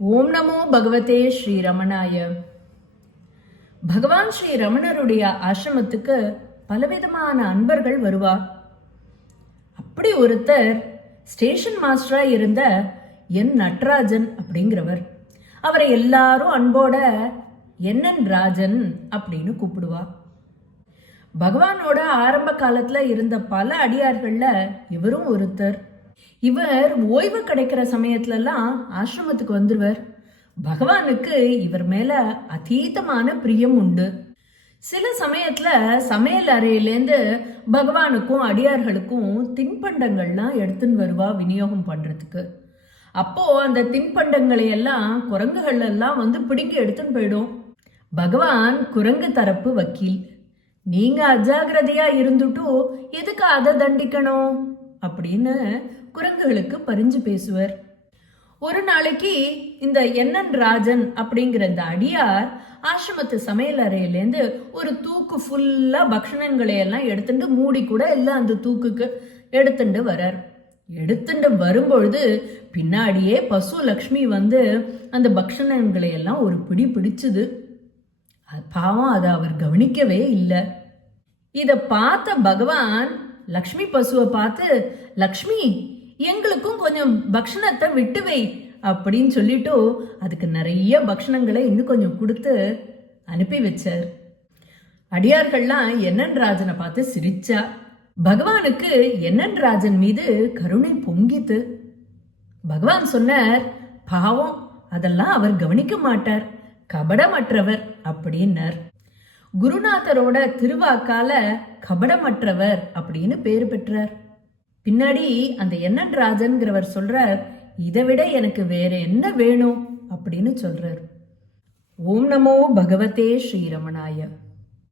ஓம் நமோ பகவதே ஸ்ரீரமணாய. பகவான் ஸ்ரீ ரமணருடைய ஆசிரமத்துக்கு பலவிதமான அன்பர்கள் வருவா. அப்படி ஒருத்தர் ஸ்டேஷன் மாஸ்டரா இருந்த என் நடராஜன் அப்படிங்கிறவர். அவரை எல்லாரும் அன்போட என் ராஜன் அப்படின்னு கூப்பிடுவா. பகவானோட ஆரம்ப காலத்துல இருந்த பல அடியார்கள்ல இவரும் ஒருத்தர். இவர் ஓய்வு கிடைக்கிற சமயத்துல எல்லாம் ஆசிரமத்துக்கு வந்துருவர். பகவானுக்கு இவர் மேல அதீதமான பிரியம் உண்டு. சில சமயத்துல சமையல் அறையிலேருந்து பகவானுக்கும் அடியார்களுக்கும் தின்பண்டங்கள்லாம் எடுத்துன்னு வருவா விநியோகம் பண்றதுக்கு. அப்போ அந்த தின்பண்டங்களை எல்லாம் குரங்குகள் எல்லாம் வந்து பிடிக்க எடுத்துன்னு போயிடும். பகவான் குரங்கு தரப்பு வக்கீல். நீங்க அஜாகிரதையா இருந்துட்டு எதுக்கு அதை தண்டிக்கணும் அப்படின்னு குரங்குகளுக்கு பரிஞ்சு பேசுவர். ஒரு நாளைக்கு இந்த என் ராஜன் அப்படிங்கிற இந்த அடியார் ஆசிரமத்து சமையல் அறையிலேருந்து ஒரு தூக்கு ஃபுல்லா பக்ஷணங்களை எல்லாம் எடுத்துட்டு மூடி கூட எல்லாம் அந்த தூக்குக்கு எடுத்துட்டு வரார். எடுத்துட்டு வரும்பொழுது பின்னாடியே பசு லக்ஷ்மி வந்து அந்த பக்ஷணங்களை எல்லாம் ஒரு பிடி பிடிச்சுது. பாவம் அதை அவர் கவனிக்கவே இல்லை. இத பார்த்த பகவான் லக்ஷ்மி பசுவை பார்த்து, லக்ஷ்மி எங்களுக்கும் கொஞ்சம் பக்ஷணத்தை விட்டு வை அப்படின்னு சொல்லிட்டு அதுக்கு நிறைய பக்ஷணங்களை இன்னும் கொஞ்சம் கொடுத்து அனுப்பி வச்சார். அடியார்கள்லாம் என் ராஜனை பார்த்து சிரிச்சா. பகவானுக்கு என் ராஜன் மீது கருணை பொங்கித்து. பகவான் சொன்னார், பாவம் அதெல்லாம் அவர் கவனிக்க மாட்டார், கபடமற்றவர் அப்படின்னார். குருநாதரோட திருவாக்கால கபடமற்றவர் அப்படின்னு பேர் பெற்றார். பின்னாடி அந்த என் ராஜன்கிறவர் சொல்றார், இதை விட எனக்கு வேற என்ன வேணும் அப்படின்னு சொல்றார். ஓம் நமோ பகவதே ஸ்ரீரமணாய.